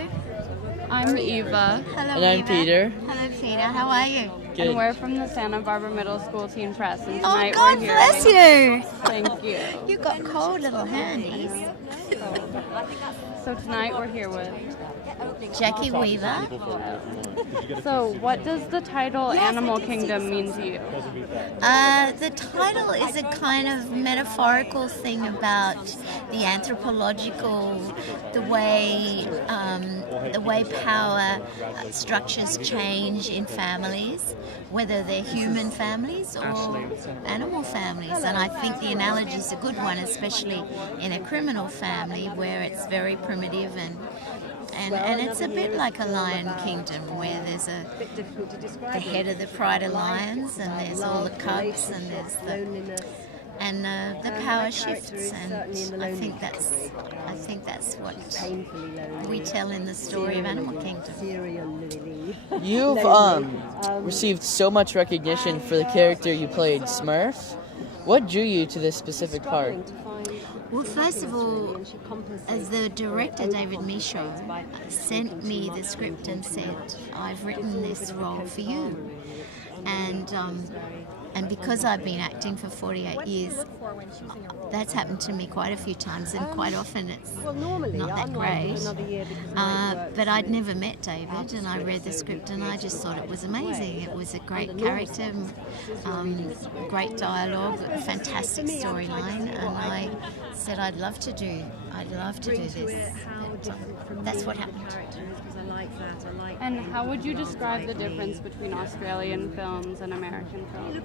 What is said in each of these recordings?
Hello. I'm Eva. Hello, And I'm Eva. Peter. Hello, Peter. How are you? Good. And we're from the Santa Barbara Middle School Teen Press. And Oh, tonight God we're here. bless you. Thank you. You got cold little handies. So tonight we're here with. Jacki Weaver. So what does the title Animal Kingdom mean to you? The title is a kind of metaphorical thing about the anthropological, the way power structures change in families, whether they're human families or animal families. And I think the analogy is a good one, especially in a criminal family where it's very primitive and it's a bit like a lion kingdom where there's the head of the pride of lions and there's all the cubs and there's the power shifts, and I think that's what we tell in the story of Animal Kingdom. You've received so much recognition for the character you played, Smurf. What drew you to this specific part? Well, first of all, as the director, David Michaud, sent me the script and said, I've written this role for you. And because I've been acting for 48 years, that's happened to me quite a few times, and quite often it's not that great. But I'd never met David, and I read the script and I just thought it was amazing. It was a great character, great dialogue, fantastic storyline, and I said I'd love to do this. But, that's what happened. And how would you describe the difference between Australian films and American films?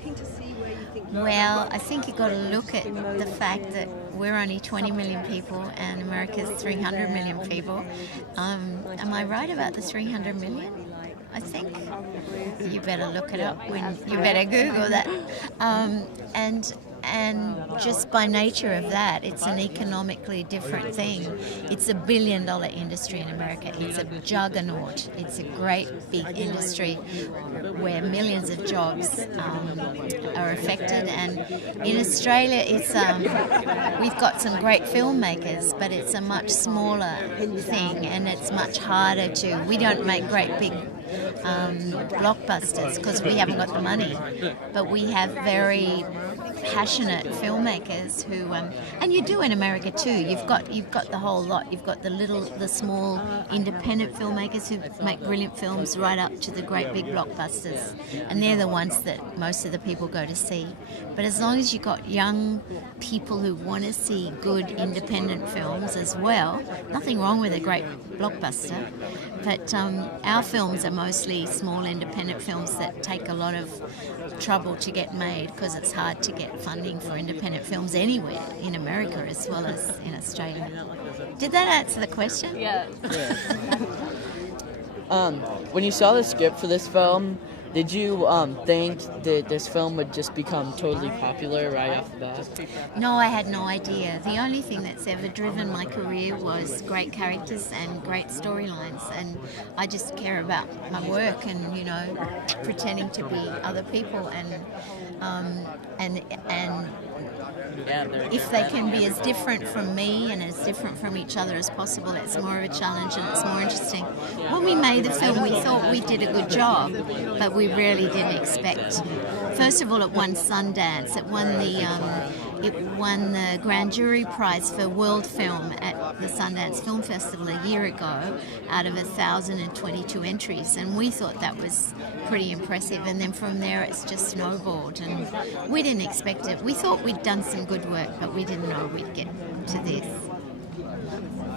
Well, I think you've got to look at the fact that we're only 20 million people and America's 300 million people. Am I right about the 300 million? I think you better look it up. You better Google that. And just by nature of that, it's an economically different thing. It's $1 billion industry in America. It's a juggernaut. It's a great big industry where millions of jobs are affected. And in Australia, it's we've got some great filmmakers, but it's a much smaller thing, and it's much harder to. We don't make great big blockbusters because we haven't got the money, but we have very passionate filmmakers who and you do in America too. You've got the whole lot. You've got the small independent filmmakers who make brilliant films right up to the great big blockbusters, and they're the ones that most of the people go to see. But as long as you've got young people who want to see good independent films as well, nothing wrong with a great blockbuster, but our films are mostly small independent films that take a lot of trouble to get made because it's hard to get funding for independent films anywhere in America as well as in Australia. Did that answer the question? Yes. When you saw the script for this film, did you think that this film would just become totally popular right off the bat? No, I had no idea. The only thing that's ever driven my career was great characters and great storylines, and I just care about my work and pretending to be other people and if they can be as different from me and as different from each other as possible, it's more of a challenge and it's more interesting. When we made the film, we thought we did a good job, but we really didn't expect. First of all, it won Sundance. It won the Grand Jury Prize for World Film at the Sundance Film Festival a year ago out of 1,022 entries, and we thought that was pretty impressive, and then from there it's just snowballed, and we didn't expect it. We thought we'd done some good work, but we didn't know we'd get to this.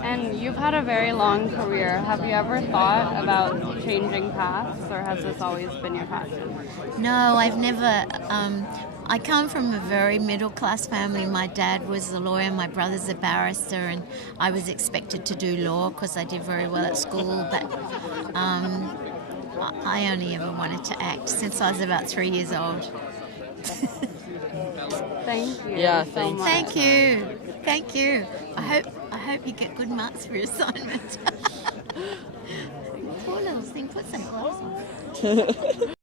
And you've had a very long career. Have you ever thought about changing paths, or has this always been your passion? No, I've never. I come from a very middle-class family. My dad was a lawyer, my brother's a barrister, and I was expected to do law because I did very well at school, but I only ever wanted to act since I was about 3 years old. Thank you. Yeah, so much. Thank you. I hope you get good marks for your assignment. Poor little thing, put some clothes on.